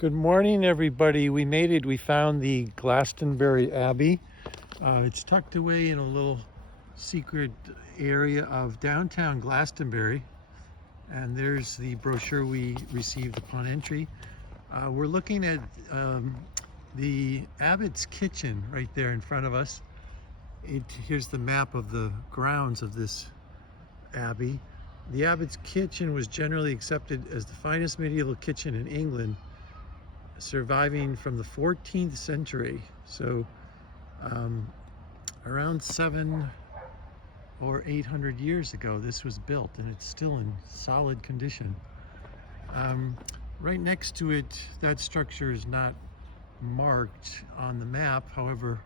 Good morning, everybody. We made it. We found the Glastonbury Abbey. It's tucked away in a little secret area of downtown Glastonbury. And there's the brochure we received upon entry. We're looking at the Abbot's kitchen right there in front of us. Here's the map of the grounds of this abbey. The Abbot's kitchen was generally accepted as the finest medieval kitchen in England, surviving from the 14th century. So around 700 or 800 years ago this was built, and it's still in solid condition. Right next to it, that structure is not marked on the map. However,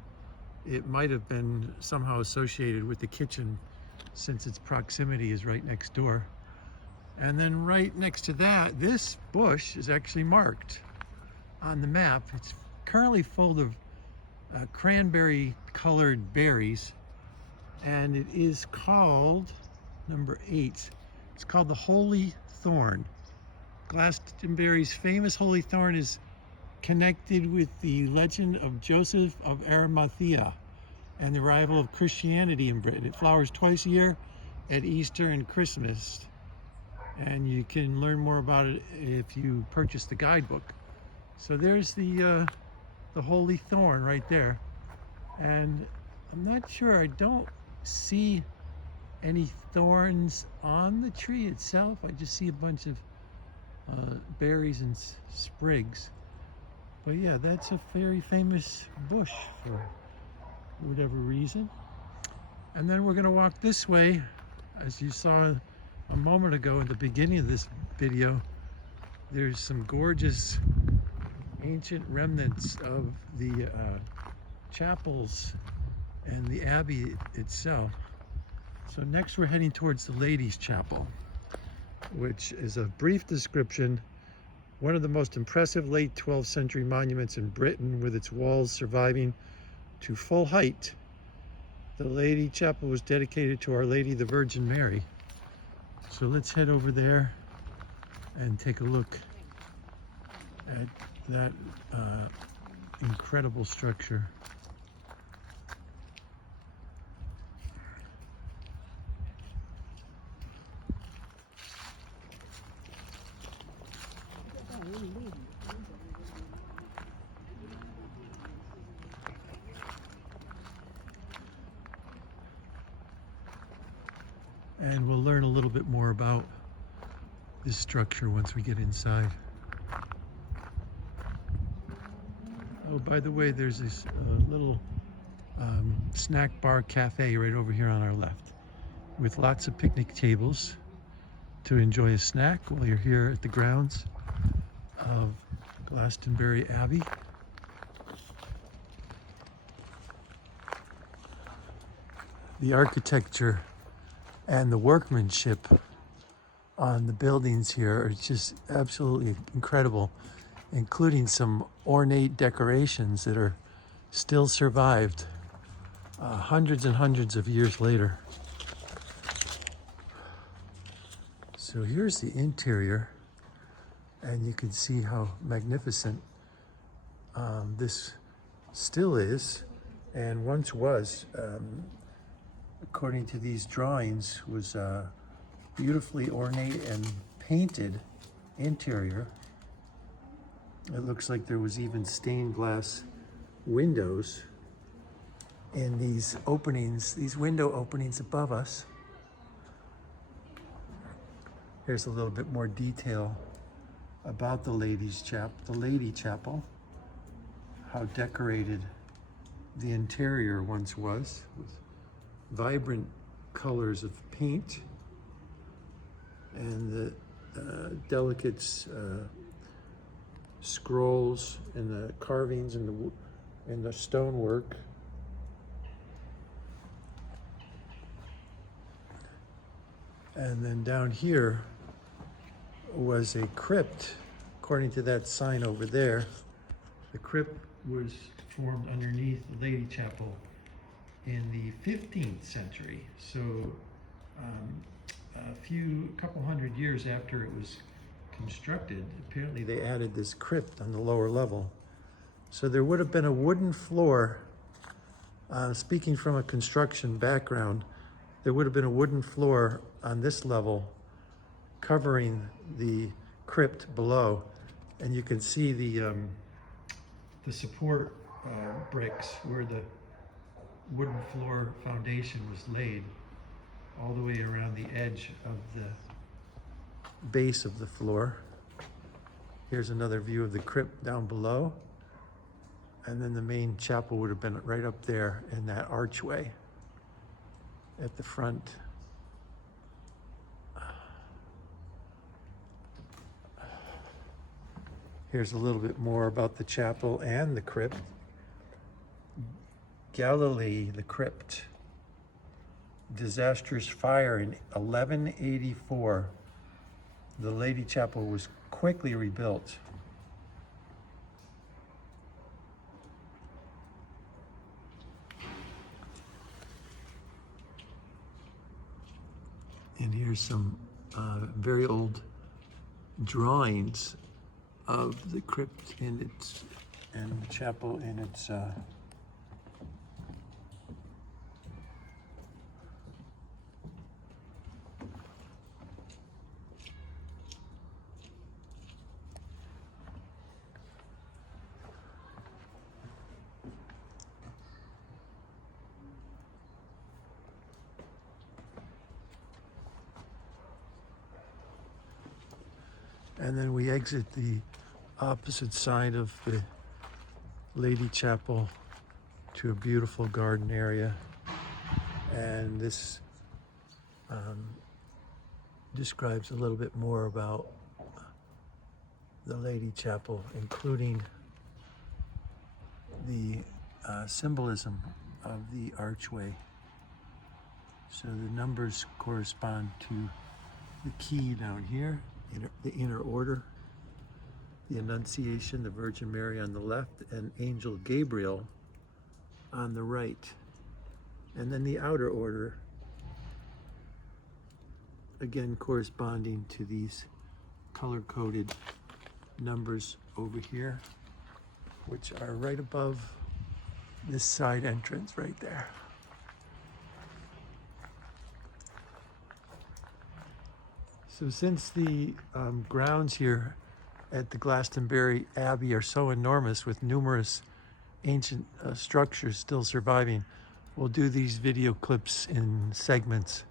it might have been somehow associated with the kitchen since its proximity is right next door. And then right next to that, this bush is actually marked on the map. It's currently full of cranberry colored berries, and it is called number 8. It's called the Holy Thorn. Glastonbury's famous Holy Thorn is connected with the legend of Joseph of Arimathea and the arrival of Christianity in Britain. It flowers twice a year, at Easter and Christmas, and you can learn more about it if you purchase the guidebook. So there's the Holy Thorn right there, and I'm not sure, I don't see any thorns on the tree itself. I just see a bunch of berries and sprigs. But yeah, that's a very famous bush for whatever reason. And then we're going to walk this way. As you saw a moment ago at the beginning of this video, there's some gorgeous ancient remnants of the chapels and the abbey itself. So next we're heading towards the Ladies' Chapel, which is a brief description. One of the most impressive late 12th century monuments in Britain, with its walls surviving to full height. The Lady Chapel was dedicated to Our Lady the Virgin Mary. So let's head over there and take a look at that incredible structure. And we'll learn a little bit more about this structure once we get inside. Oh, by the way, there's this little snack bar cafe right over here on our left, with lots of picnic tables to enjoy a snack while you're here at the grounds of Glastonbury Abbey. The architecture and the workmanship on the buildings here are just absolutely incredible, including some ornate decorations that are still survived hundreds and hundreds of years later. So here's the interior, and you can see how magnificent this still is, and once was. According to these drawings, was a beautifully ornate and painted interior. It looks like there was even stained glass windows in these openings, these window openings above us. Here's a little bit more detail about the Lady Chapel, how decorated the interior once was, with vibrant colors of paint and the delicate scrolls and the carvings and the stonework. And then down here was a crypt, according to that sign over there. The crypt was formed underneath the Lady Chapel in the 15th century. So a couple hundred years after it was constructed, apparently they added this crypt on the lower level. So there would have been a wooden floor, speaking from a construction background, there would have been a wooden floor on this level covering the crypt below. And you can see the support bricks where the wooden floor foundation was laid all the way around the edge of the base of the floor. Here's another view of the crypt down below. And then the main chapel would have been right up there in that archway at the front. Here's a little bit more about the chapel and the crypt. Galilee, the crypt. Disastrous fire in 1184. The Lady Chapel was quickly rebuilt. And here's some very old drawings of the crypt and the chapel in its and then we exit the opposite side of the Lady Chapel to a beautiful garden area. And this describes a little bit more about the Lady Chapel, including the symbolism of the archway. So the numbers correspond to the key down here, the inner order, the Annunciation, the Virgin Mary on the left, and Angel Gabriel on the right. And then the outer order, again corresponding to these color-coded numbers over here, which are right above this side entrance right there. So since the grounds here at the Glastonbury Abbey are so enormous with numerous ancient structures still surviving, we'll do these video clips in segments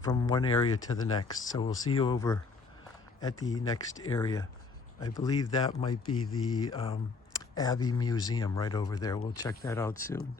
from one area to the next. So we'll see you over at the next area. I believe that might be the Abbey Museum right over there. We'll check that out soon.